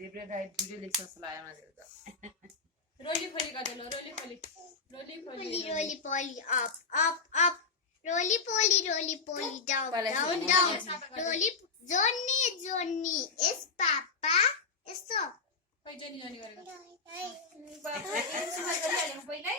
देब्रे right video लेख्छ जस्तो लाग्यो मलाई त रोली पोली गर्दै ल रोली पोली रोली पोली अप अप अप रोली पोली डाउन डाउन डाउन रोली जोनी इस पापा यस्तो खै जोनी जोनी गरेको Bye. बाबा यसो गरिहाल्नु पहिल्यै